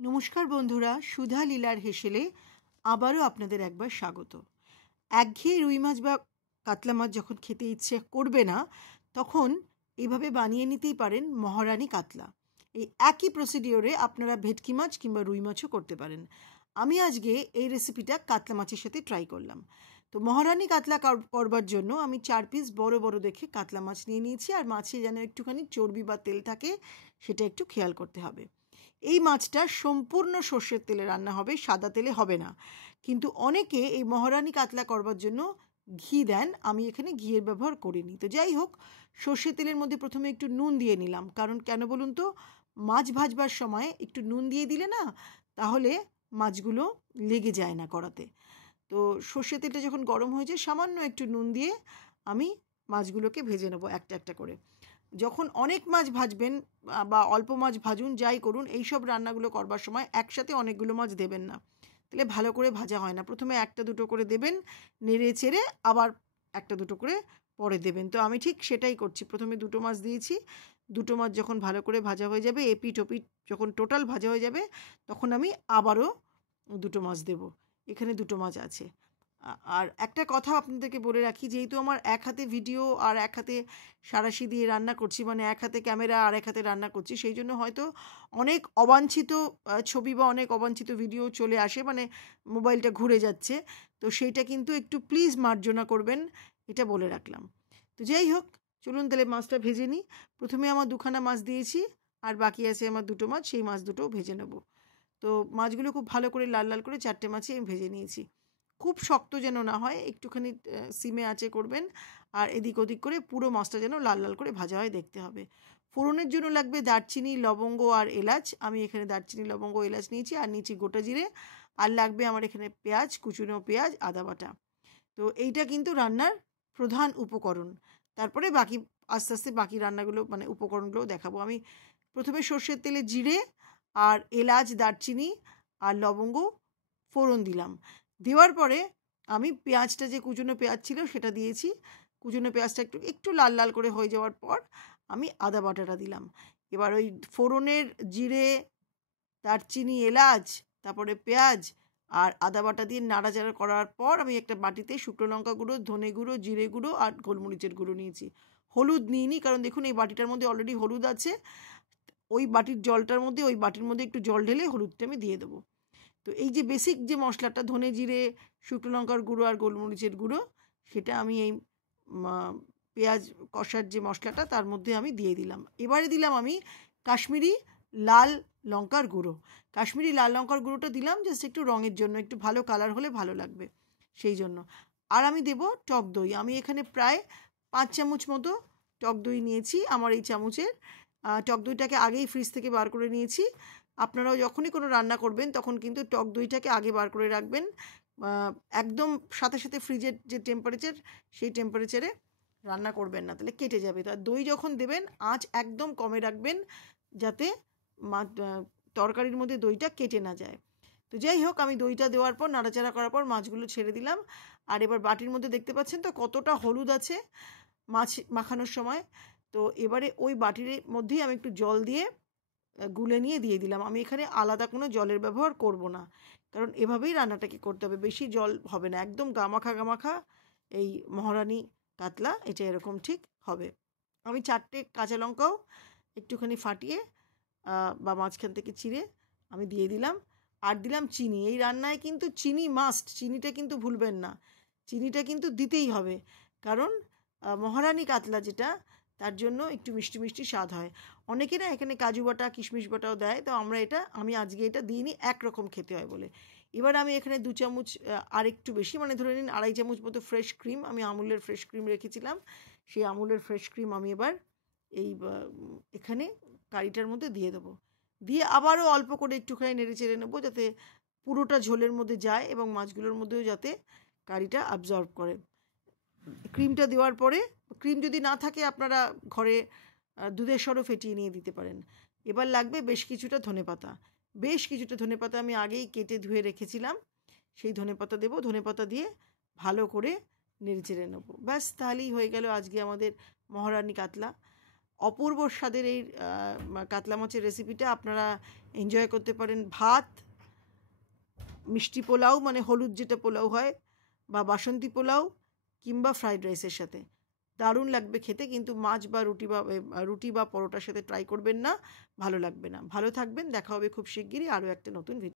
নমস্কার বন্ধুরা, সুধা লীলার হেসেলে আবারও আপনাদের একবার স্বাগত। একঘেয়ে রুই মাছ বা কাতলা মাছ যখন খেতে ইচ্ছে করবে না, তখন এইভাবে বানিয়ে নিতেই পারেন মহারানী কাতলা। এই একই প্রসিডিওরে আপনারা ভেটকি মাছ কিংবা রুই মাছও করতে পারেন। আমি আজকে এই রেসিপিটা কাতলা মাছের সাথে ট্রাই করলাম। তো মহারানী কাতলা করবার জন্য আমি 4 পিস বড় বড় দেখে কাতলা মাছ নিয়ে নিয়েছি। আর মাছে যেন একটুখানি চর্বি বা তেল থাকে, সেটা একটু খেয়াল করতে হবে। এই মাছটা সম্পূর্ণ সর্ষের তেলে রান্না হবে, সাদা তেলে হবে না। কিন্তু অনেকে এই মহারানী কাতলা করবার জন্য ঘি দেন, আমি এখানে ঘিয়ের ব্যবহার করিনি। তো যাই হোক, সর্ষের তেলের মধ্যে প্রথমে একটু নুন দিয়ে নিলাম, কারণ কেন বলুন তো, মাছ ভাজবার সময় একটু নুন দিয়ে দিলে না, তাহলে মাছগুলো লেগে যায় না কড়াতে। তো সর্ষের তেলটা যখন গরম হয়ে যায়, সামান্য একটু নুন দিয়ে আমি মাছগুলোকে ভেজে নেবো একটা একটা করে। যখন অনেক মাছ ভাজবেন বা অল্প মাছ ভাজুন, যাই করুন, এইসব রান্নাগুলো করবার সময় একসাথে অনেকগুলো মাছ দেবেন না, তাহলে ভালো করে ভাজা হয় না। প্রথমে একটা দুটো করে দেবেন, নেড়ে চেড়ে আবার একটা দুটো করে পরে দেবেন। তো আমি ঠিক সেটাই করছি, প্রথমে দুটো মাছ দিয়েছি। দুটো মাছ যখন ভালো করে ভাজা হয়ে যাবে, এপিঠ ওপিঠ যখন টোটাল ভাজা হয়ে যাবে, তখন আমি আবারও দুটো মাছ দেব। এখানে দুটো মাছ আছে। আর একটা কথা আপনাদেরকে বলে রাখি, যেহেতু আমার এক হাতে ভিডিও আর এক হাতে সাঁড়াশি দিয়ে রান্না করছি, মানে এক হাতে ক্যামেরা আর এক হাতে রান্না করছি, সেই জন্য হয়তো অনেক অবাঞ্ছিত ছবি বা অনেক অবাঞ্ছিত ভিডিও চলে আসে, মানে মোবাইলটা ঘুরে যাচ্ছে। তো সেইটা কিন্তু একটু প্লিজ মার্জনা করবেন, এটা বলে রাখলাম। তো যাই হোক, চলুন তাহলে মাছটা ভেজে নিই। প্রথমে আমার দুখানা মাছ দিয়েছি, আর বাকি আছে আমার দুটো মাছ, সেই মাছ দুটোও ভেজে নেব। তো মাছগুলো খুব ভালো করে লাল লাল করে 4টে মাছই আমি ভেজে নিয়েছি। খুব শক্ত যেন না হয়, একটুখানি সিমে আঁচে করবেন। আর এদিক ওদিক করে পুরো মাছটা যেন লাল লাল করে ভাজা হয় দেখতে হবে। ফোড়নের জন্য লাগবে দারচিনি, লবঙ্গ আর এলাচ। আমি এখানে দারচিনি, লবঙ্গ, এলাচ নিয়েছি, আর নিয়েছি গোটা জিরে। আর লাগবে আমার এখানে পেঁয়াজ, কুচনো পেঁয়াজ, আদা বাটা। তো এইটা কিন্তু রান্নার প্রধান উপকরণ। তারপরে বাকি আস্তে আস্তে বাকি রান্নাগুলো, মানে উপকরণগুলোও দেখাবো। আমি প্রথমে সর্ষের তেলে জিরে আর এলাচ, দারচিনি আর লবঙ্গ ফোড়ন দিলাম। দেওয়ার পরে আমি পেঁয়াজটা, যে কুচনো পেঁয়াজ ছিল, সেটা দিয়েছি। কুচনো পেঁয়াজটা একটু একটু লাল লাল করে হয়ে যাওয়ার পর আমি আদা বাটাটা দিলাম। এবার ওই ফোড়নের জিরে, দারচিনি, এলাচ, তারপরে পেঁয়াজ আর আদা বাটা দিয়ে নাড়াচাড়া করার পর আমি একটা বাটিতে শুকনো লঙ্কা গুঁড়ো, ধনে গুঁড়ো, জিরে গুঁড়ো আর গোলমরিচের গুঁড়ো নিয়েছি। হলুদ নিইনি, কারণ দেখুন এই বাটিটার মধ্যে অলরেডি হলুদ আছে। ওই বাটির জলটার মধ্যে, ওই বাটির মধ্যে একটু জল ঢেলে হলুদটা আমি দিয়ে দেবো। তো এই যে বেসিক যে মশলাটা, ধনে জিরে, শুকনো লঙ্কার গুঁড়ো আর গোলমরিচের গুঁড়ো, সেটা আমি এই পেঁয়াজ কষার যে মশলাটা, তার মধ্যে আমি দিয়ে দিলাম। এবারে দিলাম আমি কাশ্মীরি লাল লঙ্কার গুঁড়ো। কাশ্মীরি লাল লঙ্কার গুঁড়োটা দিলাম জাস্ট একটু রঙের জন্য, একটু ভালো কালার হলে ভালো লাগবে সেই জন্য। আর আমি দেব টক দই। আমি এখানে প্রায় 5 চামচ মতো টক দই নিয়েছি আমার এই চামচের। টক দইটাকে আগেই ফ্রিজ থেকে বার করে নিয়েছি। আপনারাও যখনই কোনো রান্না করবেন, তখন কিন্তু টক দইটাকে আগে বার করে রাখবেন। একদম সাথে সাথে ফ্রিজের যে টেম্পারেচার, সেই টেম্পারেচারে রান্না করবেন না, তাহলে কেটে যাবে। তো আর দই যখন দেবেন, আঁচ একদম কমে রাখবেন, যাতে তরকারির মধ্যে দইটা কেটে না যায়। তো যাই হোক, আমি দইটা দেওয়ার পর নাড়াচাড়া করার পর মাছগুলো ছেড়ে দিলাম। আর এবার বাটির মধ্যে দেখতে পাচ্ছেন তো কতটা হলুদ আছে মাছ মাখানোর সময়। তো এবারে ওই বাটির মধ্যেই আমি একটু জল দিয়ে গুলে নিয়ে দিয়ে দিলাম। আমি এখানে আলাদা কোনো জলের ব্যবহার করব না, কারণ এভাবেই রান্নাটাকে করতে হবে, বেশি জল হবে না, একদম গামাখা গামাখা এই মহারানী কাতলা এটা এরকম ঠিক হবে। আমি 4টে কাঁচা লঙ্কাও একটুখানি ফাটিয়ে বা মাঝখান থেকে চিড়ে আমি দিয়ে দিলাম। আর দিলাম চিনি। এই রান্নায় কিন্তু চিনি মাস্ট, চিনিটা কিন্তু ভুলবেন না, চিনিটা কিন্তু দিতেই হবে, কারণ মহারানী কাতলা যেটা, তার জন্য একটু মিষ্টি মিষ্টি স্বাদ হয়। অনেকে না এখানে কাজু বাটা, কিশমিশ বাটাও দেয়, তো আমি আজকে এটা দিইনি, একরকম খেতে হয় বলে। এবার আমি এখানে 2 চামচ আর একটু বেশি, মানে ধরে নিন 2.5 চামচ মতো ফ্রেশ ক্রিম, আমি আমুলের ফ্রেশ ক্রিম রেখেছিলাম, সেই আমুলের ফ্রেশ ক্রিম আমি এবার এই এখানে কারিটার মধ্যে দিয়ে দেবো। দিয়ে আবারও অল্প করে একটুখানি নেড়ে চেড়ে নেবো, যাতে পুরোটা ঝোলের মধ্যে যায় এবং মাছগুলোর মধ্যেও যাতে কারিটা অ্যাবজর্ব করে। ক্রিমটা দেওয়ার পরে, ক্রিম যদি না থাকে আপনারা ঘরে দুধের সরও ফেটিয়ে নিয়ে দিতে পারেন। এবার লাগবে বেশ কিছুটা ধনেপাতা। বেশ কিছুটা ধনেপাতা আমি আগেই কেটে ধুয়ে রেখেছিলাম, সেই ধনেপাতা দেবো। ধনেপাতা দিয়ে ভালো করে নেড়ে চেড়ে নেবো। ব্যাস, তাহলেই হয়ে গেল আজকে আমাদের মহারানী কাতলা। অপূর্ব স্বাদের এই কাতলা মাছের রেসিপিটা আপনারা এনজয় করতে পারেন ভাত, মিষ্টি পোলাও মানে হলুদ যেটা পোলাও হয়, বা বাসন্তী পোলাও, কিংবা ফ্রাইড রাইসের সাথে। দারুণ লাগবে খেতে, কিন্তু মাছ বা রুটি বা পরোটার সাথে ট্রাই করবেন না, ভালো লাগবে না। ভালো থাকবেন, দেখা হবে খুব শিগগিরই আরও একটা নতুন ভিডিও।